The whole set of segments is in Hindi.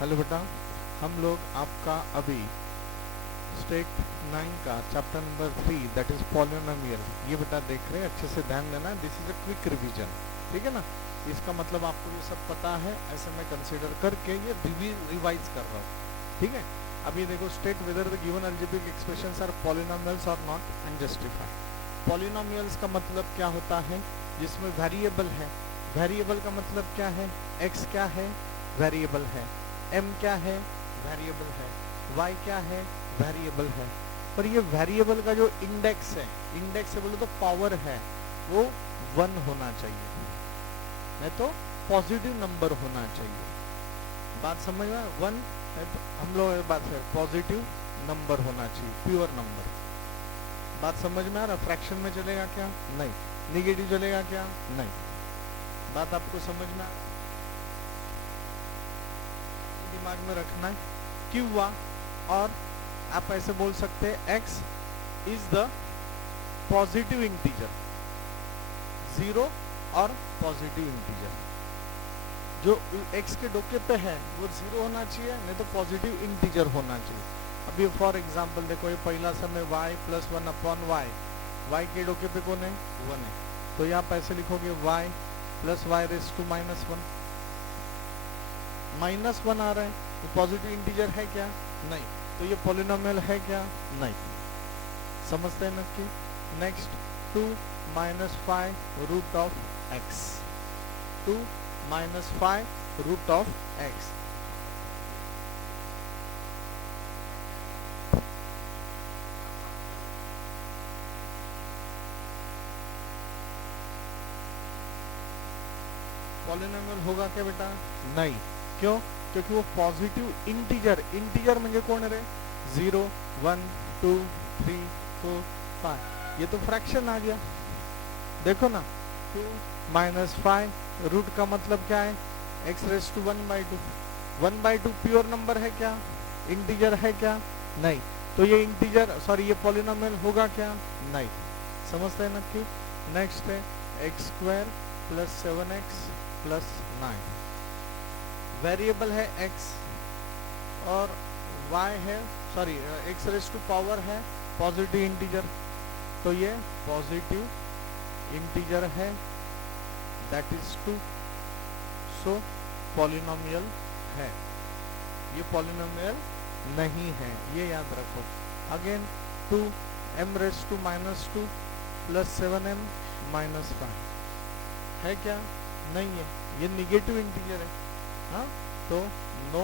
हेलो बेटा, हम लोग आपका अभी स्टेट 9 का chapter number 3 that is polynomial ये बेटा देख रहे हैं। अच्छे से ध्यान देना, this is a quick revision, ठीक है ना। इसका मतलब आपको ये सब पता है ऐसे मैं कंसीडर करके ये रिवाइज कर रहा हूँ, ठीक है। अब ये देखो, state whether the given algebraic expressions are polynomials और नॉट एंड जस्टिफाई। पॉलिनोमियल्स का मतलब क्या होता है? जिसमें वेरिएबल है। वेरिएबल का मतलब क्या है? एक्स क्या है? वेरिएबल है। m क्या है? वेरिएबल है। y क्या है? वेरिएबल है। पर ये वेरिएबल का जो इंडेक्स है, इंडेक्स से बोलो तो पावर है, वो 1 होना चाहिए, नहीं तो पॉजिटिव नंबर होना चाहिए। बात समझ में? 1 हम लोग बात है पॉजिटिव नंबर होना चाहिए, प्योर नंबर। बात समझ में आ रहा? फ्रैक्शन में चलेगा क्या? नहीं। निगेटिव चलेगा क्या? नहीं। बात आपको समझ में आ रहा? दिमाग में रखना है कि हुआ, और आप ऐसे बोल सकते हैं x is the positive integer, 0 और पॉजिटिव इंटीजर जो x के डोके पे है वो 0 होना चाहिए, नहीं तो पॉजिटिव इंटीजर होना चाहिए। अभी फॉर एग्जांपल देखो, ये पहला समय y plus 1 upon Y, y के डोके पे कौन है? 1 है, तो यहाँ पे ऐसे लिखोगे y plus Y raise to minus 1, minus 1 आ रहा है तो पॉजिटिव इंटीजर है क्या? नहीं। तो ये पॉलिनोमियल है क्या? नहीं। समझते हैं नक्की? Next, 2 minus 5 root of X, 2 minus 5 root of X. Polynomial होगा क्या बेटा? नहीं। क्यों? क्योंकि वो पॉजिटिव इंटीजर, इंटीजर म्हणजे कोण रे? 0 1 2 3 4 5, ये तो फ्रैक्शन आ गया। देखो ना, 2 माइनस 5 रूट का मतलब क्या है? X raise to 1/2। 1/2 pure number है क्या? इंटीजर है क्या? नहीं। तो ये इंटीजर सॉरी ये पॉलिनोमियल होगा क्या? नहीं। समझते हैं नक्की? नेक्स्ट है X square plus 7x plus 9। Variable है x और y है, sorry x raise to power है पॉजिटिव इंटीजर, तो ये पॉजिटिव इंटीजर है, दैट इज 2, सो पॉलिनोमियल है। ये पॉलिनोमियल नहीं है, ये याद रखो। Again 2 m raise to minus 2 plus 7m minus 5 है क्या? नहीं है, ये निगेटिव इंटीजर है। हाँ, तो नो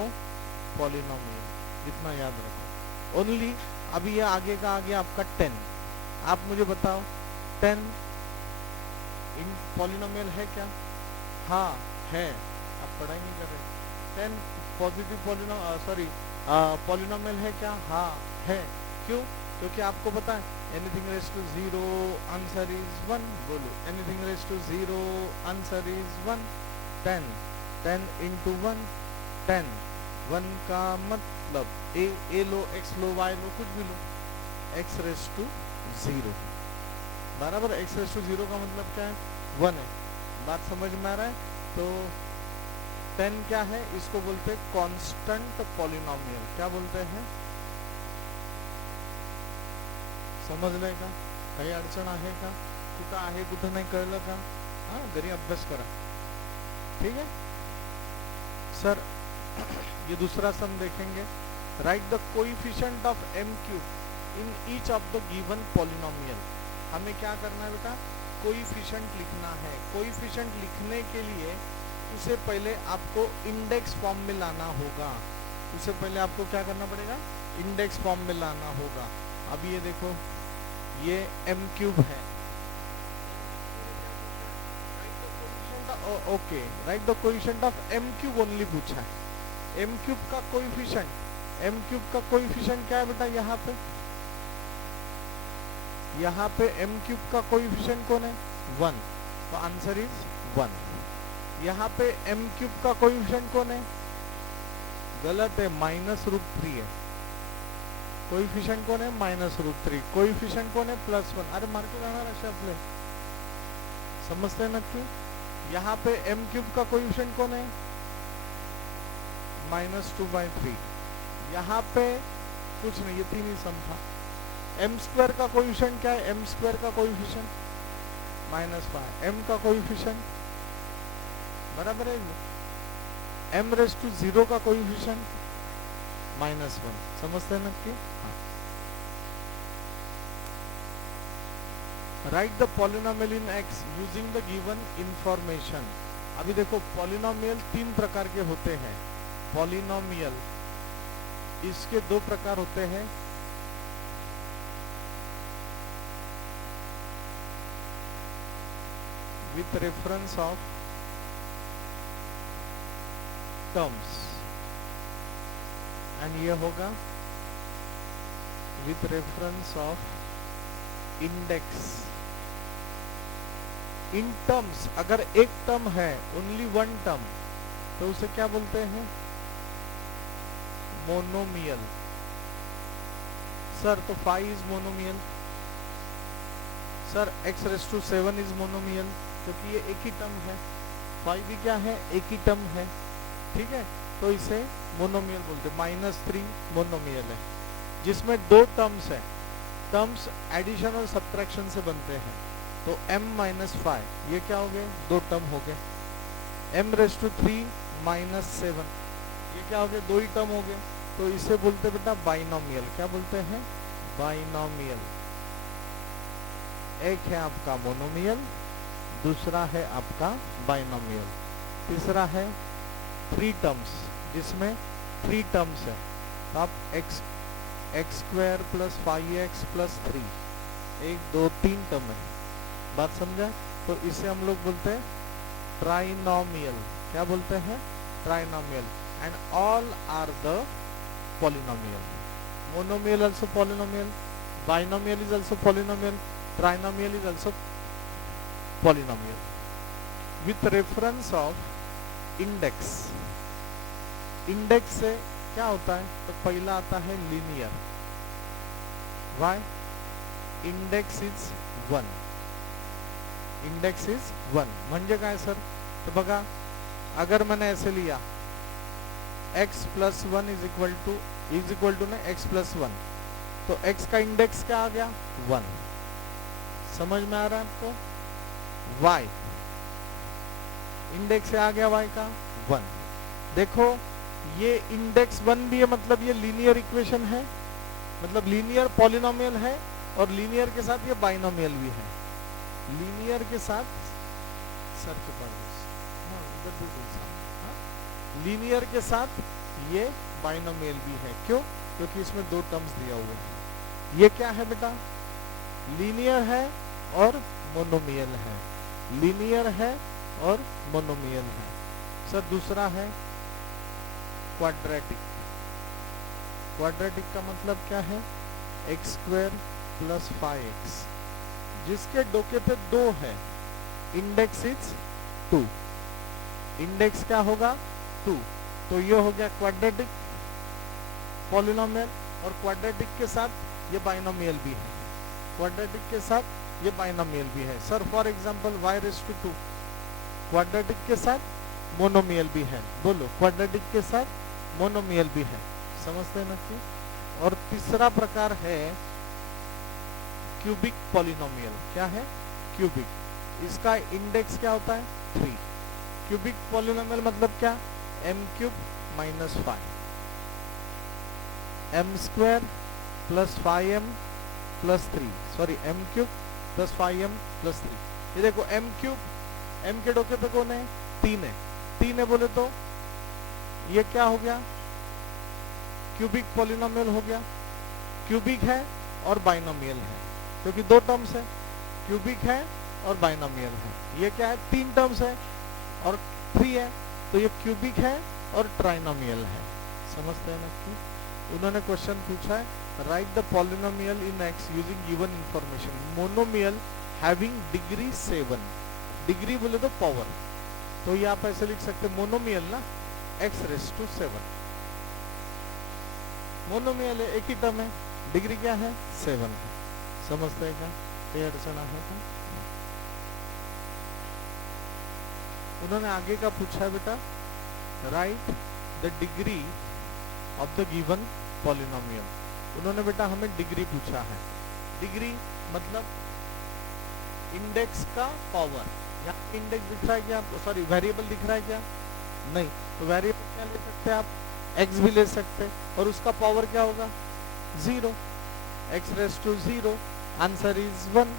पॉलिनोमियल, इतना याद रखो ओनली। अभी ये आगे का आ गया आपका 10। आप मुझे बताओ 10 इन पॉलिनोमियल है क्या? हाँ है, आप पढ़ाई नहीं कर रहे। 10 पॉजिटिव पॉलिनोमियल है क्या? हाँ है। क्यों? क्योंकि आपको पता है anything raise to 0 answer is 1। बोलो, anything raise to 0 answer is 1। 10 10 into 1 10, 1 का मतलब ए लो, एक्स लो, वाई लो, कुछ भी लो, एक्स रेस टू 0 बराबर। एक्स रेस टू 0 का मतलब क्या है? 1 है। बात समझ में आ रहा है? तो 10 क्या है? इसको बोलते हैं कांस्टेंट पॉलिनोमियल। क्या बोलते हैं? समजलंय का? काही अडचण आहे का? कुठं आहे कुठं नाही कळलं का? हाँ, घरी अभ्यास करा, ठीक है सर। ये दूसरा सम देखेंगे। Right the coefficient of m cube in each of the given polynomial. हमें क्या करना है बेटा? कोएफिशिएंट लिखना है। कोएफिशिएंट लिखने के लिए उसे पहले आपको इंडेक्स फॉर्म में लाना होगा। उसे पहले आपको क्या करना पड़ेगा? इंडेक्स फॉर्म में लाना होगा। अब ये देखो, ये m क्यूब है, okay, right the coefficient of m cube only पूछा है। m क्यूब का कोएफिशिएंट, m क्यूब का कोएफिशिएंट क्या है बेटा? यहाँ पे m क्यूब का कोएफिशिएंट कौन है? 1, तो आंसर इज 1। यहाँ पे m क्यूब का कोएफिशिएंट कौन है? गलत है, -√3 है। कोएफिशिएंट कौन है? -√3। कोएफिशिएंट कौन है? +1। अरे मार्क करणार असे आपले, समजते नक्की? यहाँ पे m क्यूब का कोएफिशिएंट कौन है? -2/3। यहाँ पे कुछ नहीं, ये 3 ही सम था। m स्क्वायर का कोएफिशिएंट क्या है? m स्क्वायर का कोएफिशिएंट -5, m का कोएफिशिएंट बराबर है m⁻0 का कोएफिशिएंट -1। समझते हैं ना कि right the polynomial in x using the given information. अभी देखो पॉलिनोमियल 3 प्रकार के होते हैं। पॉलिनोमियल इसके 2 प्रकार होते हैं। With reference of terms, and ये होगा with reference of index. In terms, अगर एक टर्म है, ओनली वन टर्म, तो उसे क्या बोलते हैं? मोनोमियल। सर तो 5 is monomial, sir x⁻7 is monomial, क्योंकि ये एक ही टर्म है। 5 भी क्या है? एक ही टर्म है, ठीक है, तो इसे मोनोमियल बोलते हैं। -3 मोनोमियल है, जिसमें 2 टर्म्स है। टर्म्स एडिशन और सब्ट्रैक्शन से बनते हैं। तो m-5 ये क्या हो गए? 2 टर्म हो गए। m⁻3 -7 ये क्या हो गए? 2 ही टर्म हो गए। तो इसे बोलते बेटा बाइनोमियल। क्या बोलते हैं? बाइनोमियल। एक है आपका मोनोमियल, दूसरा है आपका बाइनोमियल, तीसरा है 3 टर्म्स, जिसमें 3 टर्म्स है। तो आप x² + 5x + 3, 1 2 3 टर्म है। बात समझा? तो इसे हम लोग बोलते हैं ट्राइनोमियल। क्या बोलते हैं? Trinomial. And all are the polynomial. Monomial also polynomial, binomial is also polynomial, trinomial is also polynomial. With reference of index, index से क्या होता है? तो पहला आता है linear. Why? Index is 1। Index is 1 म्हणजे काय सर? तो बघा, अगर मैंने ऐसे लिया x + 1 इज इक्वल टू ना x + 1, तो x का इंडेक्स क्या आ गया? 1। समझ में आ रहा है आपको? y इंडेक्स से आ गया y का 1। देखो ये इंडेक्स 1 भी है, मतलब ये लीनियर इक्वेशन है, मतलब लीनियर पॉलिनोमियल है, और लीनियर के साथ ये बाइनोमियल भी है। लीनियर के साथ सर के पास लीनियर के साथ ये बाइनोमियल भी है। क्यों? क्योंकि इसमें 2 टर्म्स दिया हुआ है। ये क्या है बेटा? लीनियर है और मोनोमियल है। लीनियर है और मोनोमियल है। सर दूसरा है क्वाड्रेटिक। क्वाड्रेटिक का मतलब क्या है? x² + 5x, जिसके डोके पे 2 है। Index is 2। इंडेक्स क्या होगा? 2। तो ये हो गया क्वाड्रेटिक पॉलिनोमियल, और क्वाड्रेटिक के साथ ये बाइनोमियल भी है। क्वाड्रेटिक के साथ ये बाइनोमियल भी है। Sir for example y⁻2 quadratic के साथ मोनोमियल भी है। बोलो, क्वाड्रेटिक के साथ मोनोमियल भी है। समझते हैं ना कि? और तीसरा प्रकार है क्यूबिक पॉलिनोमियल। क्या है? क्यूबिक। इसका इंडेक्स क्या होता है? 3। क्यूबिक पॉलिनोमियल मतलब क्या? m³ - 5, m² + 5m + 3, sorry m³ + 5m + 3। ये देखो m³, m के डोके पे कौन है? 3 है। 3 है बोले तो ये क्या हो गया? क्यूबिक पॉलिनोमियल हो गया। क्यूबिक है और बाइनोमियल है, क्योंकि 2 टर्म्स है। क्यूबिक है और बाइनोमियल है। ये क्या है? 3 टर्म्स है और 3 है, तो ये क्यूबिक है और ट्राइनोमियल है। समझते हैं ना कि? उन्होंने क्वेश्चन पूछा है right the polynomial in x using given information. Monomial having degree 7। Degree बोले तो पावर, तो ये आप ऐसे लिख सकते हैं मोनोमियल ना, x⁻7। मोनोमियल है, एक ही टर्म है, डिग्री क्या है? 7। समझते हैं क्या? ये अड़चन है क्या? उन्होंने आगे का पूछा है बेटा right the degree of the given polynomial. उन्होंने बेटा हमें डिग्री पूछा है। डिग्री मतलब इंडेक्स का पावर। यहाँ इंडेक्स दिख रहा है क्या आपको, सॉरी वेरिएबल दिख रहा है क्या, नहीं, तो वेरिएबल क्या ले सकते हैं आप, एक्स भी ले सकते हैं, और उसका पावर क्या होगा, 0, X raise to 0, answer is 1,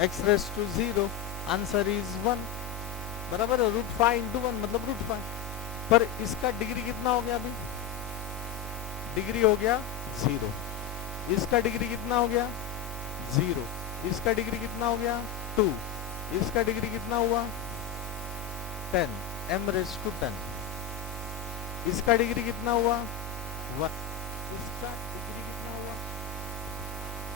X raise to 0, answer is 1, बराबर है, √5 इंटू 1 मतलब √5। पर इसका डिग्री कितना हो गया, अभी डिग्री हो गया 0, इसका डिग्री कितना हो गया 0, इसका डिग्री कितना हो गया 2, इसका डिग्री कितना हुआ 10, m रेस टू 10, इसका डिग्री कितना हुआ 1, इसका डिग्री कितना हुआ,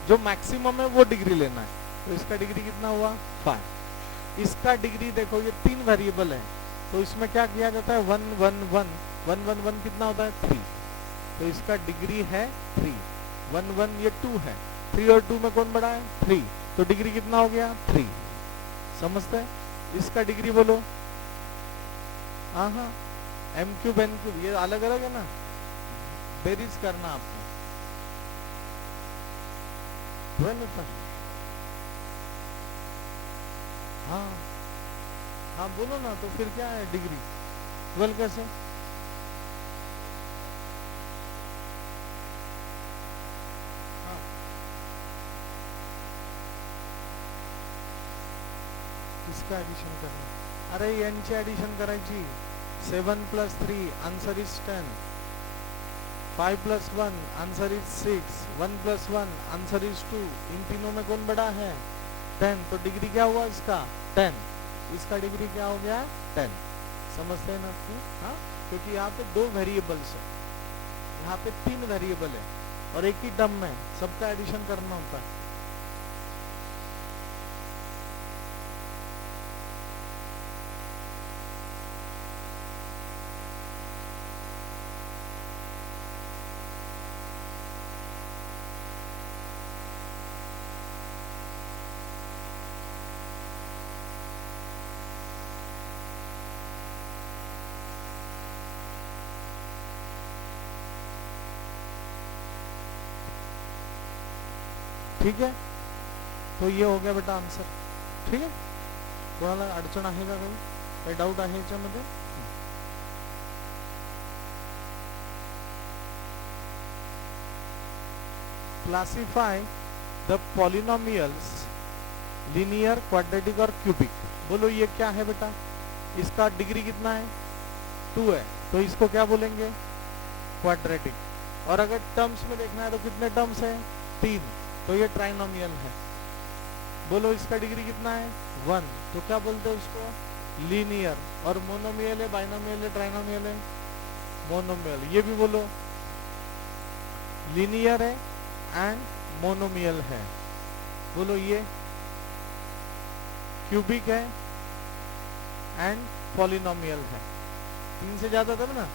जो मैक्सिमम है वो डिग्री लेना है, तो इसका डिग्री कितना हुआ 5। इसका डिग्री देखो ये 3 वेरिएबल है, तो इसमें क्या किया जाता है 1 1 1 1 1 1 कितना होता है 3, तो इसका डिग्री है 3, 1 1 ये 2 है, 3 और 2 में कौन बड़ा है 3, तो डिग्री कितना हो गया 3। समझते हैं, इसका डिग्री बोलो, हाँ हाँ, m क्यूब n क्यूब ये अलग अलग है ना, बेरीज करना आपको, हाँ हाँ बोलो ना, तो फिर क्या है डिग्री 12 कैसे, हाँ इसका एडिशन करना, अरे n ची एडिशन करायची, 7 + 3 answer is 10, 5 + 1 answer is 6, 1 + 1 answer is 2, इन तीनों में कौन बड़ा है 10, तो डिग्री क्या हुआ इसका 10, इसका डिग्री क्या हो गया 10। समझते हैं ना आपको, हाँ, क्योंकि यहाँ पे 2 वेरिएबल्स है, यहाँ पे 3 वेरिएबल है और एक ही टर्म में सबका एडिशन करना होता है। ठीक है, तो ये हो गया बेटा आंसर। ठीक आहे, कोणाला अडचण आहे का, काही डाऊट आहे याच्यामध्ये? Classify the polynomials linear, quadratic और क्यूबिक। बोलो ये क्या है बेटा, इसका डिग्री कितना है 2 है, तो इसको क्या बोलेंगे क्वाड्रेटिक, और अगर टर्म्स में देखना है तो कितने टर्म्स है 3, तो ये ट्राइनोमियल है। बोलो इसका डिग्री कितना है 1, तो क्या बोलते हैं उसको लीनियर, और मोनोमियल है, बाइनोमियल है, ट्राइनोमियल है, मोनोमियल। ये भी बोलो लीनियर है एंड मोनोमियल है। बोलो ये क्यूबिक है एंड पॉलिनोमियल है। 3 से ज्यादा तब ना,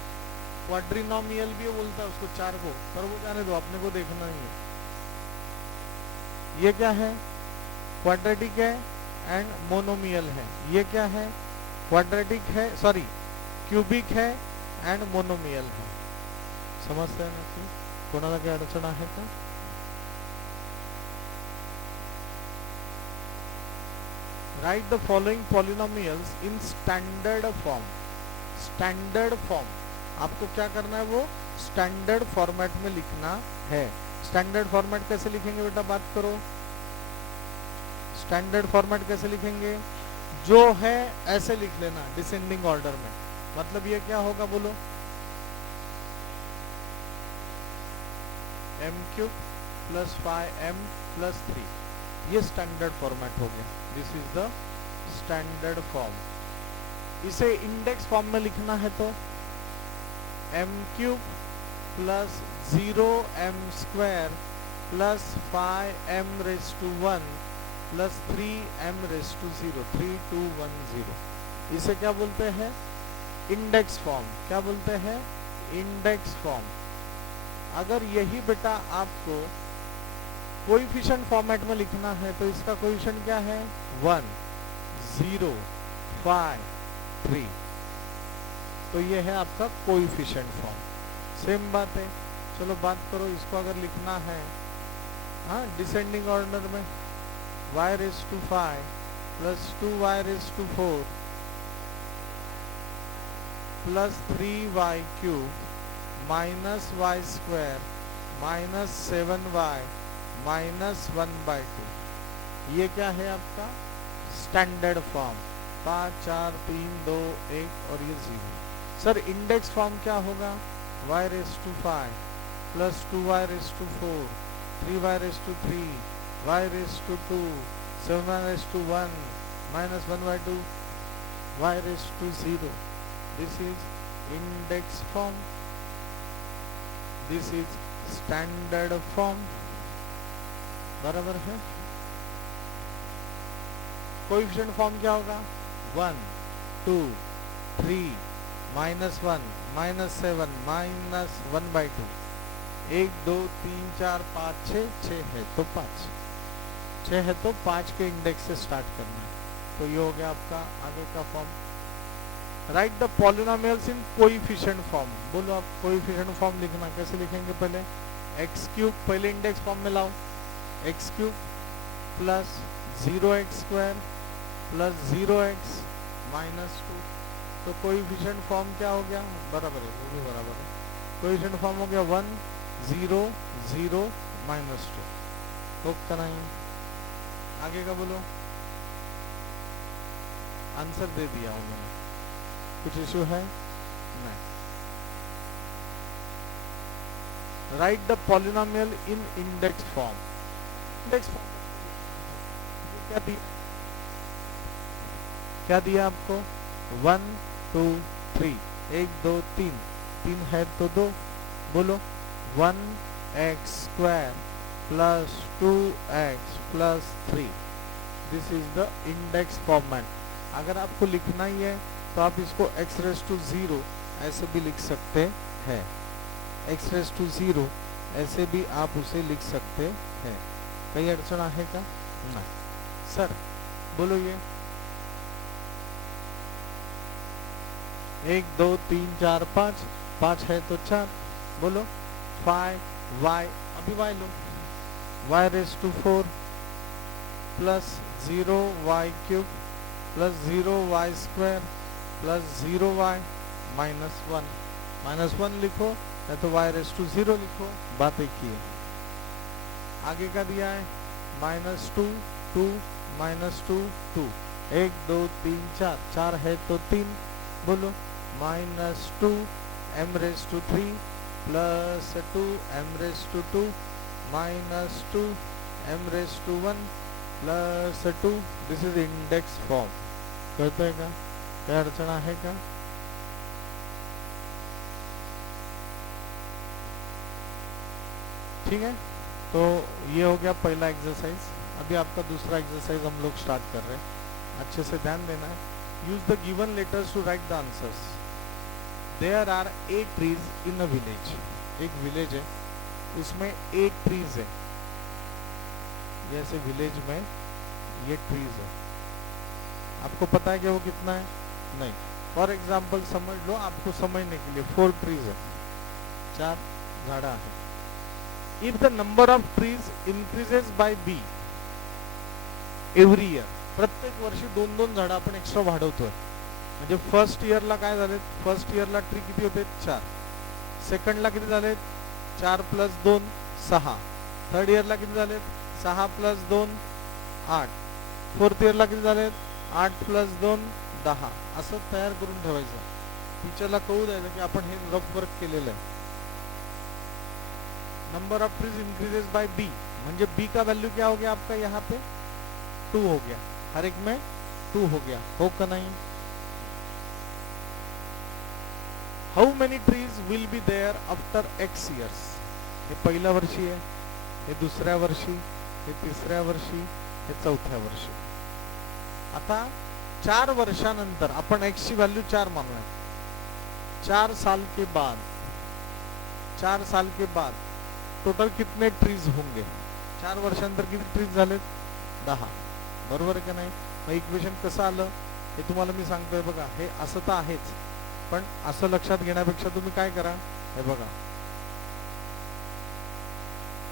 क्वाड्रिनोमियल भी बोलता है उसको 4 को, पर वो जाने दो, अपने को देखना ही है। ये क्या है क्वाड्रेटिक है एंड मोनोमियल है। ये क्या है क्वाड्रेटिक है, सॉरी क्यूबिक है एंड मोनोमियल है। समजते हैं ना, कोणाला काही अडचण आहे का? Right the following polynomials in standard form. Standard form आपको क्या करना है, वो स्टैंडर्ड फॉर्मेट में लिखना है। स्टैंडर्ड फॉर्मेट कैसे लिखेंगे बेटा, बात करो। स्टैंडर्ड फॉर्मेट कैसे लिखेंगे, जो है ऐसे लिख लेना डिसेंडिंग ऑर्डर में। मतलब ये क्या होगा बोलो, m³ + 5m + 3, ये स्टैंडर्ड फॉर्मेट हो गया। This is the standard form. इसे इंडेक्स फॉर्म में लिखना है तो m³ + 0m² + 5m⁻1 + 3m⁻0, 3210। इसे क्या बोलते हैं इंडेक्स फॉर्म। क्या बोलते हैं इंडेक्स फॉर्म। अगर यही बेटा आपको कोएफिशिएंट फॉर्मेट में लिखना है तो इसका कोएफिशिएंट क्या है 1 0 5 3। तो ये है आपका कोएफिशिएंट फॉर्म। सेम बात है, चलो बात करो इसको अगर लिखना है, हाँ, डिसेंडिंग ऑर्डर में, y raise to 5 plus 2y raise to 4 plus 3y cube minus y square minus 7y minus 1/2, ये क्या है आपका स्टैंडर्ड फॉर्म। 5 4 3 2 1 और ये 0। सर इंडेक्स फॉर्म क्या होगा? y raise to 5 plus 2y raise to 4 3y raise to 3 y raise to 2 7y raise to 1 minus 1/2 y raise to 0। This is index form, this is standard form, बराबर है। कोएफिशिएंट फॉर्म क्या होगा? 1 2 3 माइनस 1 माइनस 7 माइनस 1/2 1 2 3 4 5 6 है तो 5 6 है तो 5 के इंडेक्स से स्टार्ट करना है। तो ये हो गया आपका आगे का form. Right the polynomials in coefficient form. बोलो आप कोएफिशिएंट फॉर्म लिखना कैसे लिखेंगे? पहले एक्स क्यूब, पहले इंडेक्स फॉर्म में लाओ, x cube plus 0x square plus 0x minus 2। तो कोएफिशिएंट फॉर्म क्या हो गया? बराबर है, वो भी बराबर है। कोएफिशिएंट फॉर्म हो गया 1 0 0 माइनस 2। तो नहीं, आगे का बोलो। आंसर दे दिया उन्होंने, कुछ इश्यू है? नहीं। Right the polynomial in index form. Index form क्या दिया? क्या दिया आपको? 1 2 3 1 2 3 3 है तो 2। बोलो 1x square plus 2x plus 3। This is the index format. अगर आपको लिखना ही है तो आप इसको x रेज़ टू 0 ऐसे भी लिख सकते हैं, x रेज़ टू 0 ऐसे भी आप उसे लिख सकते हैं। कई अड़चन है का? नहीं। सर बोलो ये 1 2 3 4 5 5 है तो 4। बोलो 5y, अभी y लो, y raise to 4 plus 0y cube plus 0y square plus 0y minus 1 minus 1 लिखो या तो y रेज़ टू 0 लिखो, बात एक ही है। आगे का दिया है माइनस 2 2 माइनस 2 2 1 2 3 4 4 है तो 3। बोलो minus 2 m raise to 3 plus 2 m raise to 2 minus 2 m raise to 1 plus 2। This is index form. कहते हैं का क्या अड़चन है का? ठीक है, तो ये हो गया पहला एक्सरसाइज। अभी आपका दूसरा एक्सरसाइज हम लोग स्टार्ट कर रहे हैं, अच्छे से ध्यान देना है। Use the given letters to write the answers. There are 8 trees in a village. एक विलेज है, उसमें 8 ट्रीज है। जैसे विलेज में ये ट्रीज है, आपको पता है कि वो कितना है? नहीं। फॉर एग्जाम्पल समझ लो, आपको समझने के लिए 4 ट्रीज है, 4 झाड़ा है। If the number of trees increases bye b every year, प्रत्येक वर्षी 2-2 झाडं आपण एक्स्ट्रा वाढवतोय, म्हणजे फर्स्ट इयरला काय झाले? फर्स्ट इयरला ट्री किती होते? 4. सेकंडला किती झाले? 4 प्लस 2 6. थर्ड इयरला किती झाले? 6 प्लस 2 8. फोर्थ इयरला किती झाले? 8 प्लस 2 10. असं तयार करून ठेवायचं, टीचरला कळू द्यायचं की आपण हे रफ वर्क केलेलं आहे। Number of trees increases by B, म्हणजे बी का वैल्यू क्या हो गया आपका? यहाँ पे 2 हो गया, हर एक में 2 हो गया, हो का नहीं? How many trees will be there after x years? हे पहिल्या वर्षी आहे, हे दुसऱ्या वर्षी, हे तिसऱ्या वर्षी, हे चौथ्या वर्षी। आता 4 वर्षानंतर आपण x ची वैल्यू 4 मानूया। 4 साल के बाद, 4 साल के बाद टोटल कितने ट्रीज होंगे? 4 वर्षानंतर किती ट्रीज झाले? 10. बरोबर आहे का नाही? मग इक्वेशन कसं आलं हे तुम्हाला मी सांगतोय बघा। हे असं तर आहेच, पण असं लक्षात घेण्यापेक्षा तुम्ही काय करा, हे बघा,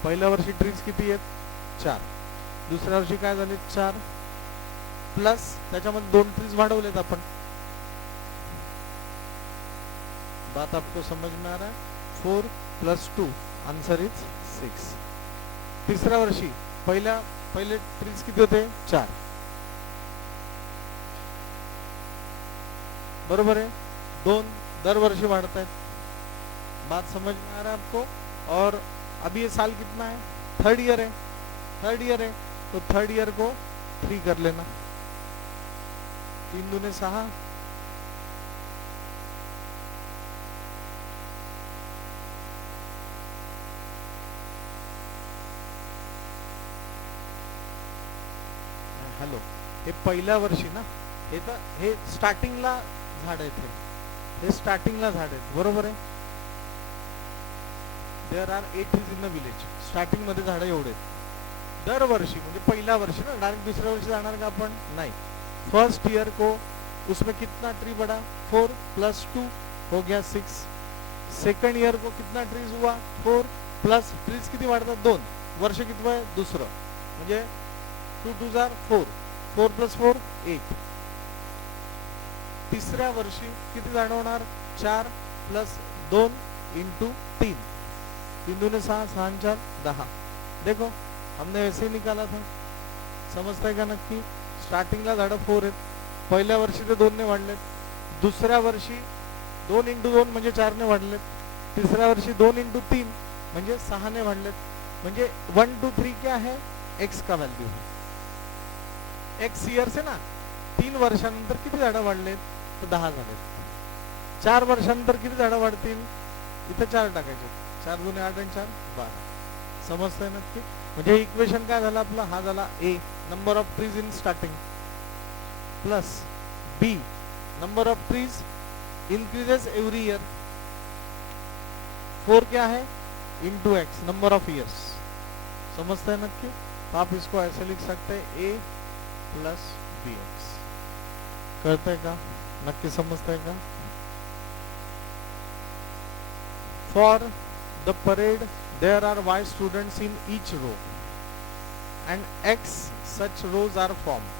पहिल्या वर्षी ट्रीज किती आहेत 4, दुसऱ्या वर्षी काय झाले 4 प्लस त्याच्यामध्ये 2 ट्रीज वाढवलेत आपण. बात आपको समझ में आ रहा है? 4 + 2 आंसर इज 6. तिसऱ्या वर्षी पहिले ट्रीज किती होते 4, बरोबर है, 2 दरवर्षी वाढत आहेत. बात समझ में आ रहा है आपको? और अभी ये साल कितना है, थर्ड ईयर है, तो थर्ड ईयर को 3 कर लेना, 3 दूने 6, हॅलो, हे पहिल्या वर्षी ना, हे स्टार्टिंगला झाड आहेत, हे स्टार्टिंगला झाड आहेत, बरोबर आहे. There are 8 trees in the village. Starting मध्ये झाडं एवढे. दरवर्षी म्हणजे पहिल्या वर्षी ना, डायरेक्ट दुसऱ्या वर्षी जाणार का आपण? नाही. फर्स्ट ईयर को उसमें कितना ट्री बढ़ा, 4 + 2 हो गया 6. सेकंड ईयर को कितना ट्रीज हुआ, 4 प्लस ट्रीज किती वाढतात 2. वर्ष किती आहे दुसरं, म्हणजे 2 2 जार 4, 4 + 4 8. तिसऱ्या वर्षी किती झाडं होणार, 4 + 2 × 3, 3 दूने 6, 6 × 4 10. देखो हमने ऐसे ही निकाला था. समजताय का नक्की? स्टार्टिंगला झाडं 4 आहेत, पहिल्या वर्षी ते 2 ने वाढलेत, दुसऱ्या वर्षी 2 × 2 म्हणजे 4 ने वाढलेत, तिसऱ्या वर्षी 2 × 3 म्हणजे 6 ने वाढलेत. म्हणजे 1 2 3 क्या है, x का व्हॅल्यू. x इयर्स आहे ना, 3 वर्षानंतर किती झाडं वाढलेत, तर 10 झालेत. 4 वर्षानंतर किती झाडं वाढतील, इथे 4 टाकायचे, 4 दूने 8 आणि 4 12. समजतंय नक्की? म्हणजे इक्वेशन काय झालं आपलं, हा झाला a, number of trees in starting, plus b, number of trees increases every year. 4 क्या है, × x, नंबर ऑफ ईयर्स. समझते हैं नक्की? तो आप इसको ऐसे लिख सकते हैं a + bx. करते का नक्की, समझते का? For the parade there are y students in each row and x such rows are formed.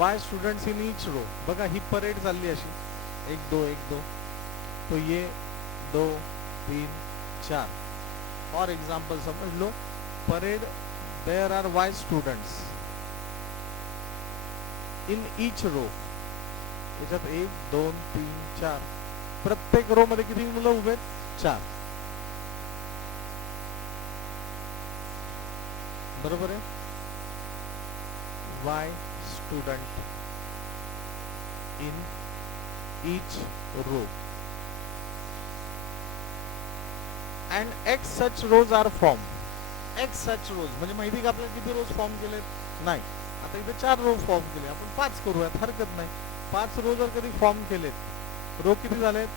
y students in each row. बघा ही परेड चालली अशी 1 2 1 2, तो ये 2 3 4. फॉर एग्जांपल समझ लो, parade there are y students in each row. याच्यात 1 2 3 4, प्रत्येक रो मध्ये किती मुलं उभे आहेत, 4. बरोबर आहे. y student in each row and x such rows are formed. x such rows म्हणजे माहिती का आपल्याला किती रोज फॉर्म केले? नाही. आता इथे 4 रो फॉर्म केले, आपण 5 करूयात, हरकत नाही. 5 रो जर कधी फॉर्म केलेत, रो किती झालेत,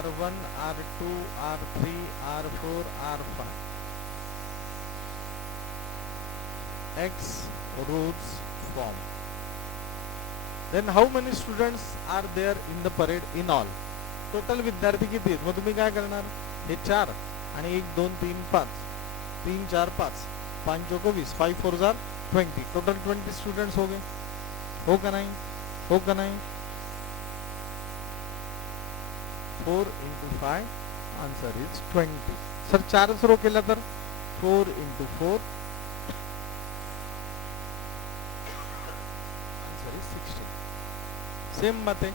r1 r2 r3 r4 r5. X rows form. Then how many students are there in the parade in all? Total विद्यार्थी किती आहेत? मग तुम्ही काय करणार, हे 4 आणि 1 2 3 5, 3 4 5, 5 चौको 20, 5 4 जार 20, टोटल 20 स्टूडेंट्स हो गए. हो का नाही, हो का नाही? 4 × 5 आंसर इज 20. सर 4च रो केला तर 4 × 4 सेम बात है.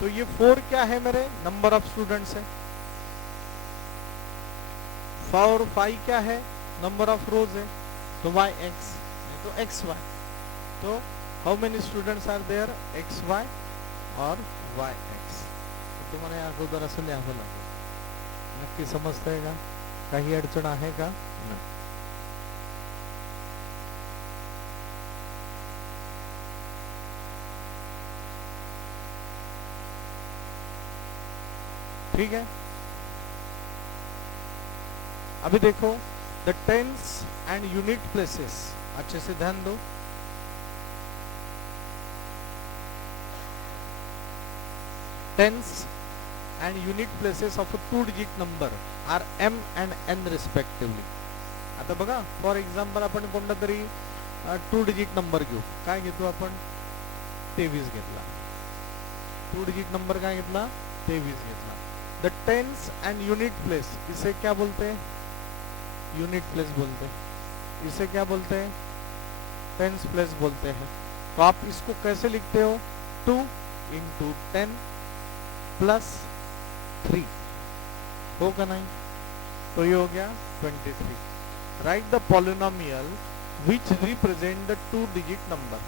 तो ये 4 क्या है मेरे, नंबर ऑफ स्टूडेंट्स है. 4 5 क्या है, नंबर ऑफ रोज है. तो yx नहीं तो xy. तो how many students are there, xy और yx. तो तुम्हाला या अगोदर असं लिहावं लागेल. नक्की समजतंय का? काही अडचण आहे का? नाही. ठीक है. अभी देखो the tens and unit places, अच्छे से ध्यान दो. Tens and unit places of a 2-digit number are m and n respectively. आता बघा, फॉर एक्झाम्पल आपण कोणता तरी 2-digit नंबर घेऊ. काय घेतो आपण? 23 घेतला. 2-digit नंबर काय घेतला? 23 घेतला. The tens and unit place, इसे क्या बोलते हैं? यूनिट प्लेस बोलते हैं. इसे क्या बोलते हैं? टेंस प्लेस बोलते हैं. तो आप इसको कैसे लिखते हो? 2 into 10 प्लस 3 होगा नहीं? तो ये हो गया 23. Right the polynomial which represent the 2-digit number.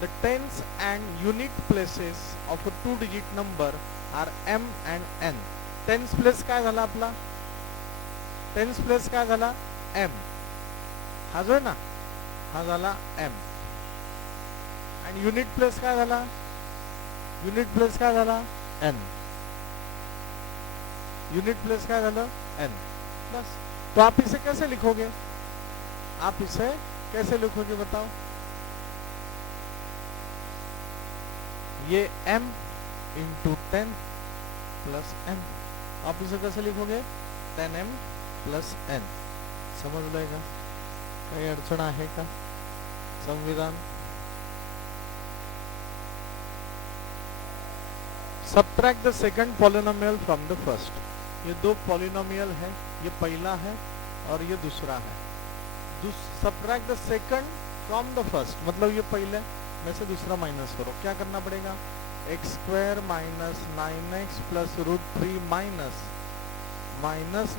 The tens and unit places of a 2-digit number are m and n. Tens place काय झाला आपला? Tens place काय झाला? m. हा जो आहे ना, हा झाला m. and unit place काय झाला? unit place काय झाला? n. unit place काय झालं? n. बस. तो आप इसे कैसे लिखोगे? आप इसे कैसे लिखोगे बताओ? ये m इंटू 10 प्लस n. आप इसे कैसे लिखोगे? 10m plus n. समझ लेगा? काही अडचण आहे का? संविधान. Subtract the second polynomial from the first. ये दो पॉलिनोमियल है, ये पहला है और ये दूसरा है. Subtract the second from the first, मतलब ये पहले में से दूसरा माइनस करो. क्या करना पड़ेगा? X square minus 9x plus root 3 minus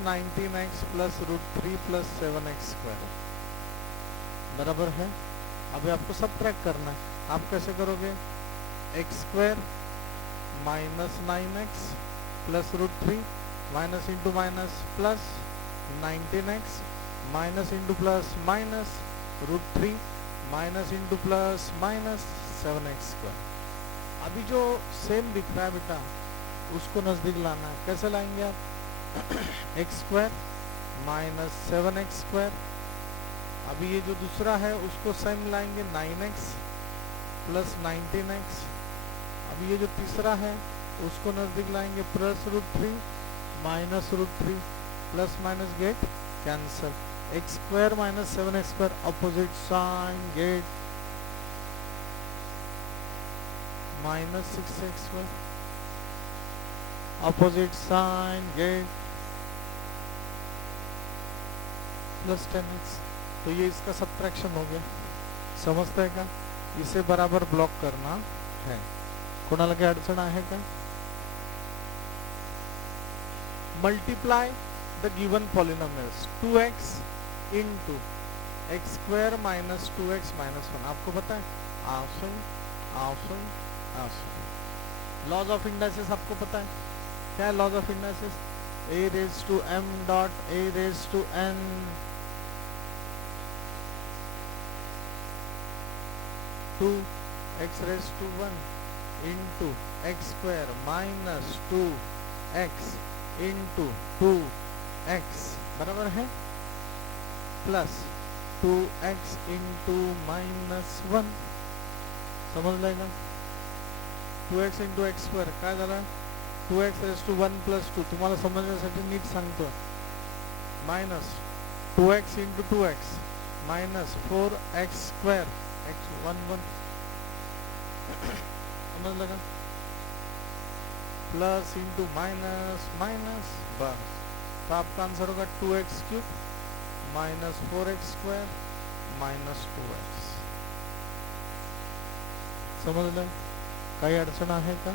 19x plus root 3 plus 7x square बराबर है. अभी आपको सब्ट्रैक्ट करना है. आप कैसे करोगे? X square minus 9x plus root 3 minus into minus plus 19x minus into plus minus root 3 minus into plus minus 7x square. अभी जो सेम दिख रहा है बेटा, उसको नजदीक लाना है. कैसे लाएंगे आप? X square minus 7x square. अभी ये जो दूसरा है उसको सेम लाएंगे 9x प्लस 19x. अभी ये जो तीसरा है उसको नजदीक लाएंगे plus root 3 minus root 3 plus minus get cancel. X square minus 7x square opposite sign get minus 6x square opposite sign get plus 10x. तो ये इसका सब्ट्रैक्शन हो गया. समझते हैं का? इसे बराबर ब्लॉक करना है. कोणाला काही अडचण आहे का? Multiply the given polynomials 2x into X square minus 2x minus 1. आपको पता है? लॉज ऑफ इंडाइसिस आपको पता है? क्या है laws of indices? a raise to m dot a raise to n two x raise to 1 into X square minus 2x into 2x बराबर है प्लस 2x इंटू माइनस 1. समझ लेगा? 2x इंटू एक्स स्क्वायर काय झाला? 2x raise to 1 plus 2. तुम्हाला समजण्यासाठी नीट सांगतो. Minus 2x into 2x minus 4x square x 1 1. समझ लगा? प्लस इंटू माइनस माइनस बस. तो आपका आंसर होगा 2x cube minus 4x square minus 2x. समझ लें? काही अडचण आहे का?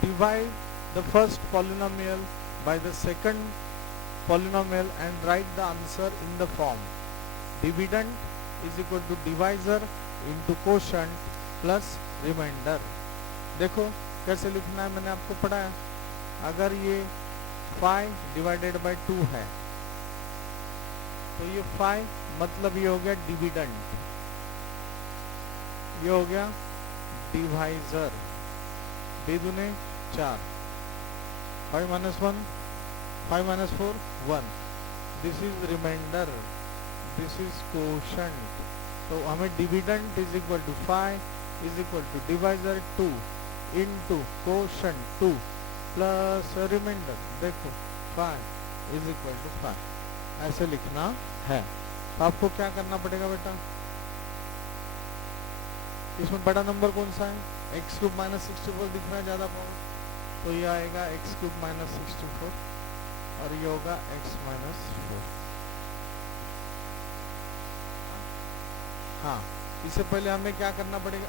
Divide the first polynomial by the second polynomial and write the answer in the form dividend is equal to divisor into quotient plus remainder. देखो कैसे लिखना है, मैंने आपको पढ़ाया. अगर ये 5 डिवाइडेड बाय 2 है तो ये 5 मतलब ये हो गया डिविडेंड, ये हो गया divisor. 2 दूने 4, 5 minus 1, 5 minus 4, 1. This is remainder, this is quotient. तो हमें dividend is equal to 5 is equal to divisor 2 into quotient 2 plus remainder देखो 5 इज इक्वल टू 5 ऐसे लिखना है। तो आपको क्या करना पड़ेगा बेटा, इसमें बड़ा नंबर कौन सा है, एक्स क्यूब माइनस 64 दिख रहा है ज़्यादा पावर, तो ये आएगा एक्स क्यूब माइनस 64 और ये होगा एक्स माइनस 4। हाँ, इससे पहले हमें क्या करना पड़ेगा,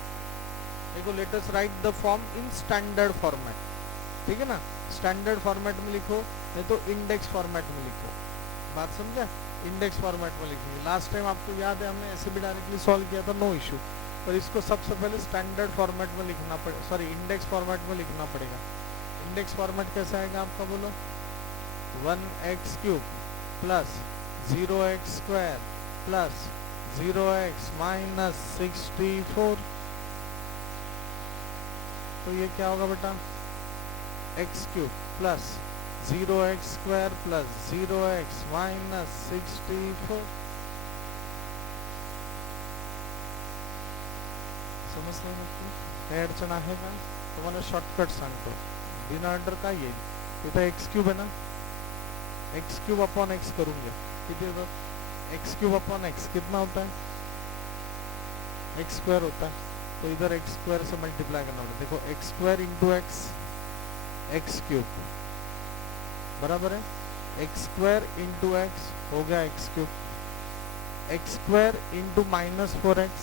देखो let us right the form in standard format, ठीक है ना, स्टैंडर्ड फॉर्मेट में लिखो नहीं तो इंडेक्स फॉर्मेट में लिखो, बात समझा, इंडेक्स फॉर्मेट में लिखेंगे। लास्ट टाइम आपको याद है हमने ऐसे भी डायरेक्टली सॉल्व किया था, नो इशू, पर इसको सबसे पहले स्टैंडर्ड फॉर्मेट में लिखना पड़ेगा, सॉरी इंडेक्स फॉर्मेट में लिखना पड़ेगा। इंडेक्स फॉर्मेट कैसा आएगा आपका, बोलो 1x cube plus 0x square plus 0x minus 64, तो ये क्या होगा बेटा, x cube plus 0x square plus 0x minus 64, समजलं नक्की, काही अडचण आहे का, तुम्हाला शॉर्टकट सांगतो, बिना ऑर्डर काय येईल, इथं एक्स क्यूब आहे ना, एक्स क्यूब अपॉन एक्स करून घ्या, किती होतं, एक्स क्यूब अपॉन एक्स कितना होता है, एक्स स्क्वायर होता है, तो इधर एक्स स्क्वायर से मल्टीप्लाई करना होगा, देखो x square into x, x cube बराबर है एक्स स्क्वायर इंटू एक्स हो गया x cube, x square into minus 4x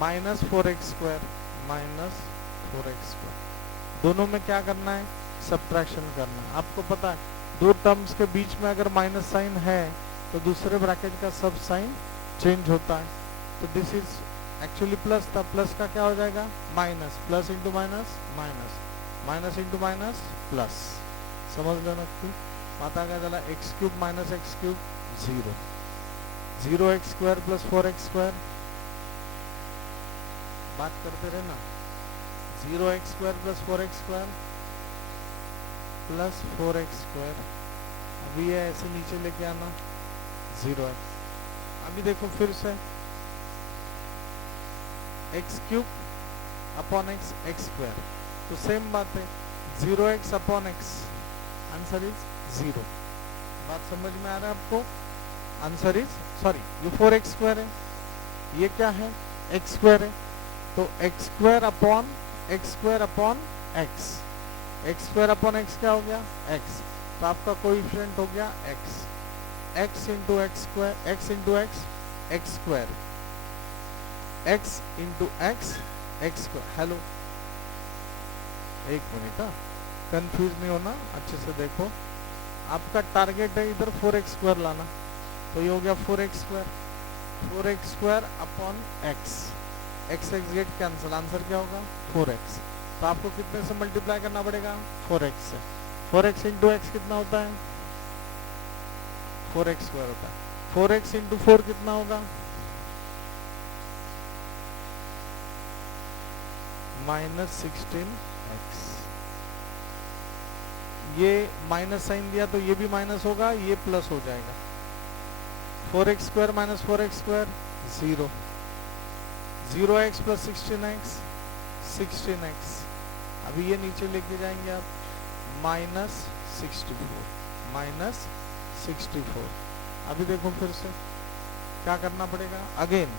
minus 4x square minus 4x square, दोनों में क्या करना है, सब्ट्रैक्शन करना है। आपको पता है दो टर्म्स के बीच में अगर माइनस साइन है तो दूसरे ब्रैकेट का सब साइन चेंज होता है, तो दिस इज एक्चुअली प्लस था, प्लस का क्या हो जाएगा minus, plus into minus minus, minus into minus plus, समझ लो ना क्यों, आता क्या चला x cube minus x cube 0, 0x square plus 4x square, बात करते रहे ना, 0x square plus 4x square plus 4x square, अभी ये ऐसे नीचे लेके आना 0x, अभी देखो फिर से x cube upon x x square, तो सेम बात है 0x upon x, answer is 0, बात समझ में आ रहा है आपको, आंसर इज सॉरी ये 4x स्क्वायर है, ये क्या है x स्क्वायर है, तो x square upon x, x square upon x क्या हो गया x, तो आपका कोएफिशिएंट हो गया x, x into X square, x into x x square, x into x x square, hello एक मिनट, कंफ्यूज नहीं होना, अच्छे से देखो, आपका टारगेट है इधर 4x स्क्वायर लाना, तो ये हो गया 4x square, 4x square upon x, x x get cancel, answer क्या होगा 4x, तो आपको कितने से मल्टीप्लाई करना पड़ेगा 4x से, 4x इंटू एक्स कितना होता है 4x स्क्वायर होता है, 4x इंटू 4 कितना होगा माइनस 16x, ये माइनस साइन दिया तो ये भी माइनस होगा, ये प्लस हो जाएगा, 4x square minus 4x square 0, 0x plus 16x 16x, अभी ये नीचे लेके जाएंगे आप माइनस 64, अभी देखो फिर से क्या करना पड़ेगा, अगेन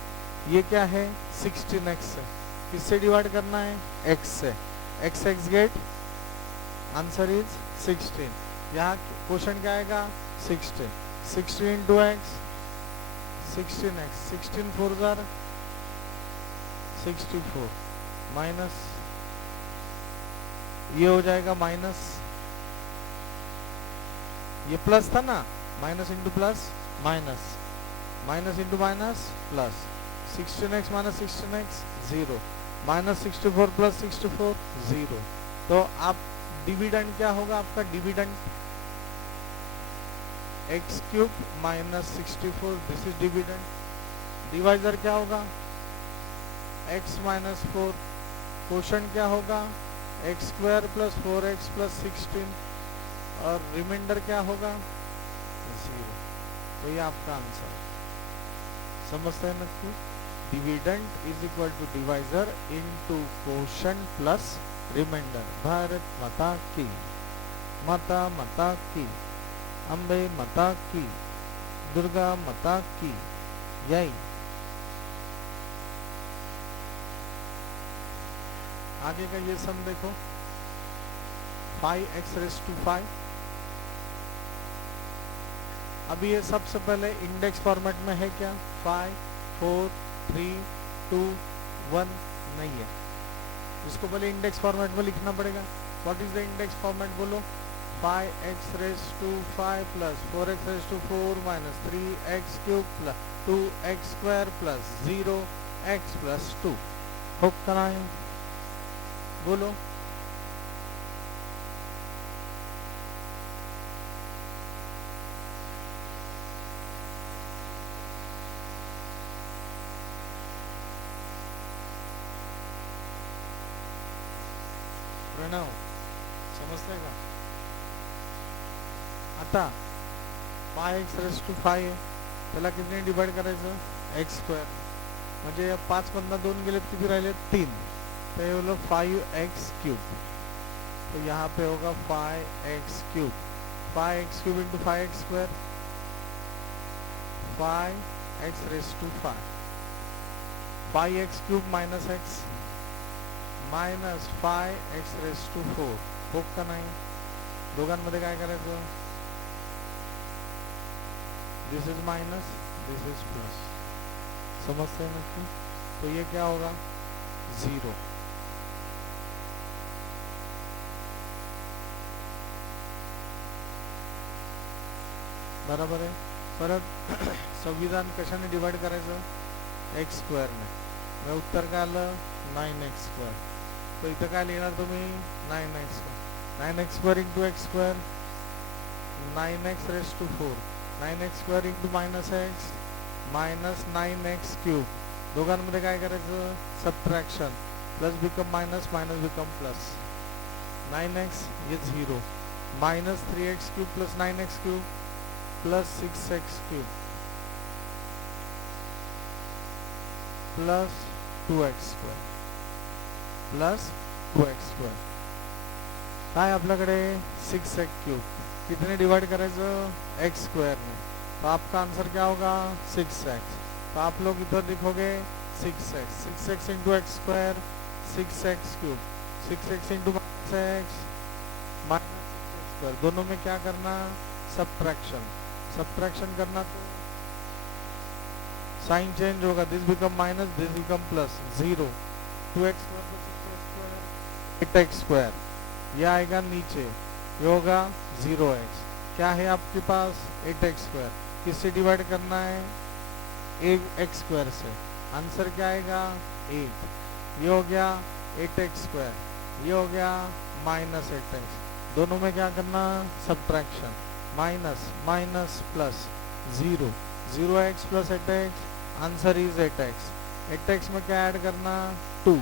ये क्या है 16x से, किससे डिवाइड करना है x से, x x get, answer is 16, यहाँ क्वेश्चन क्या आएगा 16, 16 into x 16x, 16 4 jar 64 minus, ये हो जाएगा माइनस, ये प्लस था ना, minus into plus minus, minus into minus plus, 16x minus 16x 0, minus 64 plus 64 0, तो आप डिविडेंड क्या होगा आपका, dividend x cube minus 64, this is dividend, divisor क्या होगा x माइनस 4, क्वेश्चन क्या होगा x square plus 4x plus 16, और रिमाइंडर क्या होगा 0, तो ये आपका आंसर है, समझते हैं ना, dividend is equal to divisor into quotient plus remainder. Bharat माता की, माता माता की, अम्बे माता की, दुर्गा माता की। यही आगे का ये सम देखो, 5x रेस टू 5। अभी ये सबसे पहले इंडेक्स फॉर्मेट में है क्या? 5 4 3 2 1 नहीं है, इसको पहले इंडेक्स फॉर्मेट में लिखना पड़ेगा। What is the index format बोलो? 5x raise to 5 plus 4x raise to 4 minus 3x cube plus 2x square plus 0x plus 2। होप कराएं, बोलो। प्रणव समजतंय का? आता 5x रेस टू 5 आहे, त्याला किती डिवाइड करायचं? x स्क्वेअर, म्हणजे 5 मधनं 2 गेले किती राहिले? 3, तो ये बोलो 5x क्यूब। तो यहाँ पे होगा 5x cube, 5x cube into 5x square, 5x raise to 5, 5x cube minus x minus 5x raise to 4। होप का नाही? दोघांमध्ये काय करायचं? This is minus, this is plus. समझते हैं नक्की? तो ये क्या होगा? 0। बराबर आहे। परत संविधान कशाने डिवाइड करायचं? x स्क्वेअर ने। मग उत्तर काय आलं? 9x square. तो इथं काय लिहिणार तुम्ही? 9x square, 9x square into x square, 9x raise to 4, 9x square into minus x minus 9x cube. दोघांमध्ये काय करायचं? Subtraction, plus become minus, minus become plus, 9x ये 0, minus 3x cube plus 9x cube plus 6x cube plus 2x square plus 2x square. काय आपल्याकडे? 6x क्यूब, कितने डिवाइड करायचं? x स्क्वेअर ने। तो आपका आंसर क्या होगा? 6x। तो आप लोग इधर लिखोगे 6x, 6x into X square, 6x cube, 6x into minus x minus 6x square. दोनों में क्या करना? सब्ट्रैक्शन, सब्ट्रैक्शन करना तो साइन चेंज होगा, this become minus, this become plus, 0, 2x square plus 6x square 8x square. यह आएगा नीचे, ये होगा 0x। क्या है आपके पास? 8x square. किससे डिवाइड करना है? 8x स्क्वायर से। आंसर क्या आएगा? 8। ये हो गया 8x स्क्वायर, ये हो गया माइनस 8x। दोनों में क्या करना? Subtraction, minus minus plus, 0, 0x plus 8x, answer is 8x। 8x में क्या ऐड करना? 2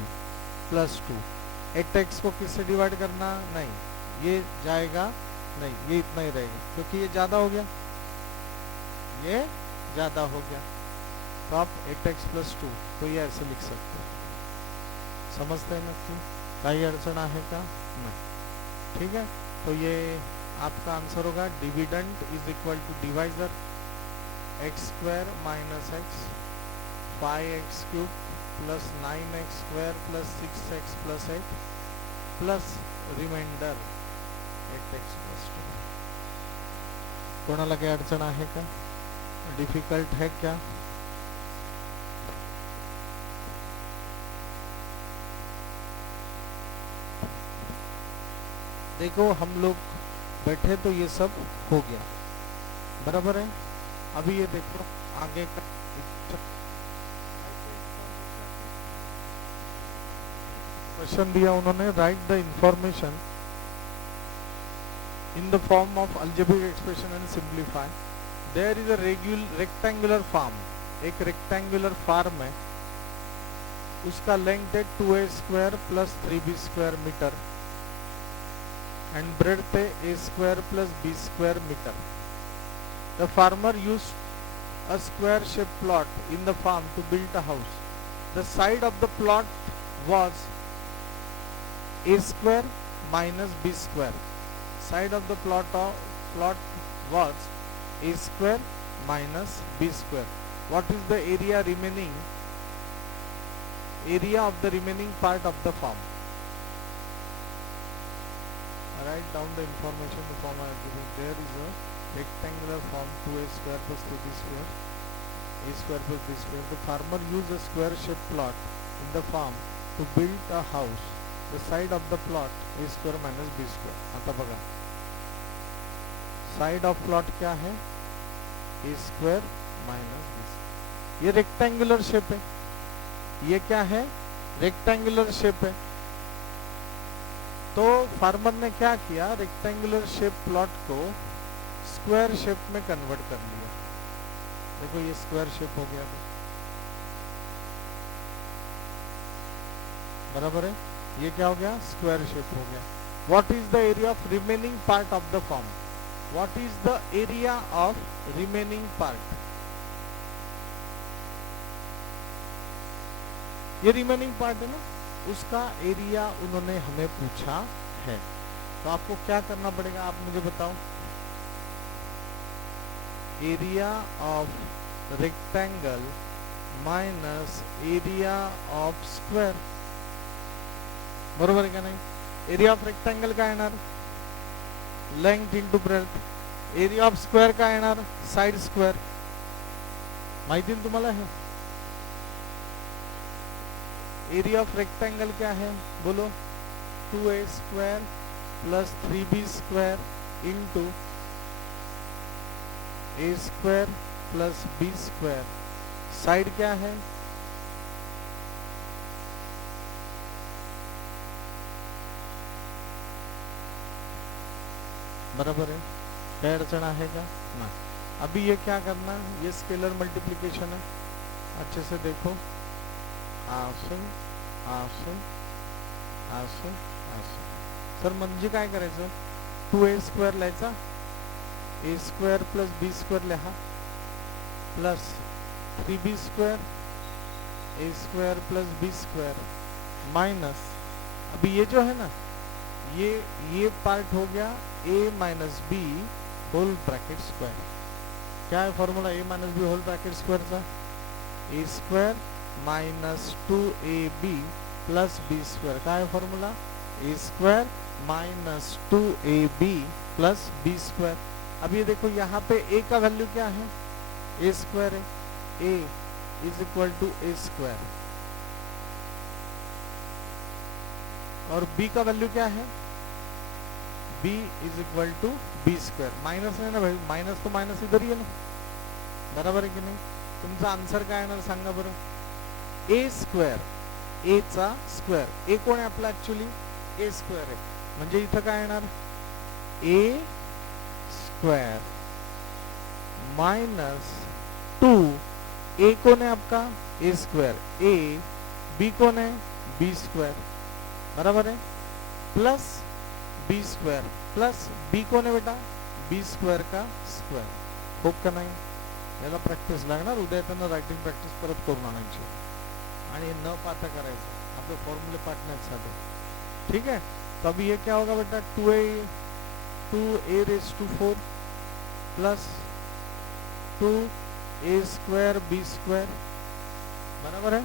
प्लस 2। 8x को किससे डिवाइड करना? नहीं, ये जाएगा नहीं, ये इतना ही रहेगा क्योंकि ये ज़्यादा हो गया, ये ज़्यादा हो गया। तो आप 8x प्लस 2, तो ये ऐसे लिख सकते हैं। समझते हैं नक्की? काही अडचण आहे का? नहीं। ठीक है, तो ये आपका आंसर होगा dividend is equal to divisor x square minus x, 5x cube plus 9x square plus 6x plus 8 plus remainder 8x plus 2। कोणाला काही अडचण आहे का? डिफिकल्ट है क्या? देखो हम लोग बैठे तो ये सब हो गया, बराबर है। अभी ये देखो आगे का क्वेश्चन दिया उन्होंने, write the information in the form of algebraic expression and simplify. There is a rectangular farm, एक रेक्टेंगुलर फार्म है, उसका लेंथ है 2a square plus 3b square metre and breadth a square plus b square meter. The farmer used a square shaped plot in the farm to build a house. the side of the plot was a square minus b square. Side of the plot was a square minus b square. What is the area remaining? Area of the remaining part of the form. Write down the information the form I am giving. There is a rectangular form 2a square plus 3b square, a square plus b square. The farmer used a square shaped plot in the farm to build a house. The side of the plot a square minus b square. आता बघा साइड ऑफ प्लॉट क्या है? ए स्क्वायर माइनस बी स्क्वायर. ये रेक्टेंगुलर शेप है. ये क्या है? रेक्टेंगुलर शेप है. तो फार्मर ने क्या किया? रेक्टेंगुलर शेप प्लॉट को स्क्वायर शेप में कन्वर्ट कर लिया. देखो ये स्क्वायर शेप हो गया. बराबर है. ये क्या हो गया? स्क्वायर शेप हो गया. What is the area of remaining part of the form? What is the area of remaining part? ये रिमेनिंग पार्ट है ना, उसका एरिया उन्होंने हमें पूछा है. तो आपको क्या करना पड़ेगा? आप मुझे बताओ. Area of rectangle minus area of square. बरोबर का नहीं? एरिया ऑफ रेक्टेंगल का येणार length into breadth. Area of square का येणार साइड स्क्वायर. माहिती ना तुम्हाला है? एरिया ऑफ रेक्टेंगल क्या है? बोलो. 2a square plus 3b square into a square plus b square. Side क्या है? बराबर है. क्या अड़चन है क्या? ना. अभी ये क्या करना? ये स्केलर मल्टीप्लिकेशन है. अच्छे से देखो. आसन आसन आसन आसन. सर म्हणजे काय करायचं? 2a स्क्वेअर लिहायचा. a square plus b square लिहा plus 3b square a square plus b square minus. अभी ये जो है ना, ये पार्ट हो गया a minus B whole bracket square. क्या है formula? a minus B whole bracket square का a square minus 2ab plus b square. क्या है formula? a square minus 2ab plus b square. अब ये देखो यहाँ पे a का वैल्यू क्या है? a स्क्वायर है. a is equal to a square और b का वैल्यू क्या है? b is equal to b square. Minus नाही ना भाई? माइनस तो माइनस इधर ही है ना. बराबर आहे की नाही? तुमचा आन्सर काय येणार सांगा बरं? a square. a चा स्क्वेअर. a कोण आहे आपला? ऍक्च्युअली a स्क्वेअर आहे. म्हणजे इथं काय येणार? a square minus 2. a कोण आहे आपका? a square. a b कोण आहे? b square. बराबर आहे. Plus b square plus b कोण आहे बेटा? b स्क्वेअर का स्क्वेअर. हो का नाही? याला प्रॅक्टिस लागणार. उद्या त्यांना रायटिंग प्रॅक्टिस परत करून आणायची आणि न पाता करायचं. आपले फॉर्म्युले पाठ नाही साधे. ठीक है. तो अभी ये क्या होगा बेटा? 2a raise to 4 plus 2a square b square. बराबर है.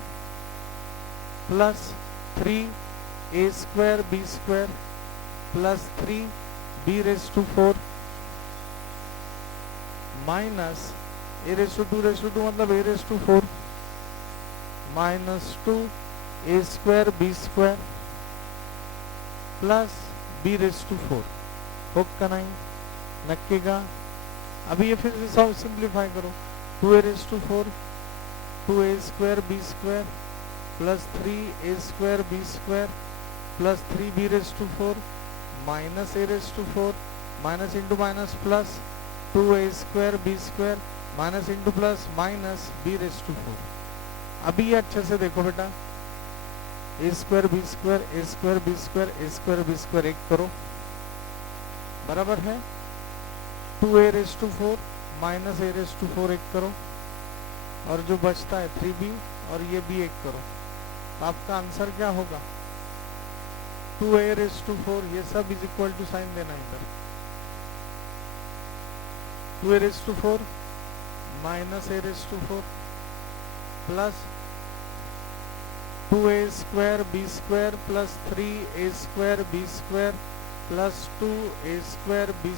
Plus 3a square b square plus 3b raise to 4 minus a raise to 2 मतलब a raise to 4 minus 2a square b square plus b raise to 4. हो का नहीं? नक्की का? अभी ये फिर से सिंप्लीफाई करो. 2a raise to 4 2a square b square plus 3a square b square plus 3b raise to 4 minus a raise to 4 minus into minus plus 2a square b square minus into plus minus b raise to 4. अभी ये अच्छे से देखो बेटा. a square b square a square b square a square b square एक करो. बराबर है. 2a raise to 4 minus a raise to 4 एक करो और जो बचता है 3b और ये भी एक करो. तो आपका आंसर क्या होगा 2a⁴, ये सब इज इक्वल टू साइन देना इधर 2a⁴ minus a⁴ plus 2a² b² plus 3a² b² plus 2a² b²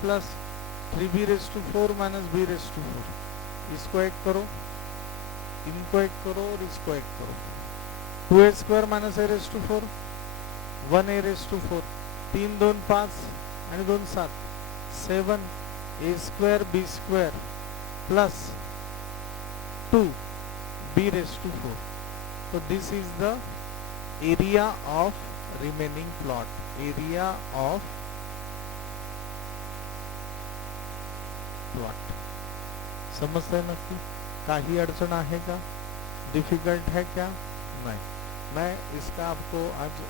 plus 3b⁴ minus b⁴, इसको एक करो, इनको एक करो और इसको एक करो, 2a² माइनस a⁴, 1a⁴, 3 2 5 आणि 2 7, 7a² b² plus 2b⁴. So this is the area of remaining plot, area of plot. समजते नक्की? काही अडचण आहे का? डिफिकल्ट है क्या? नहीं. मैं इसका आपको आज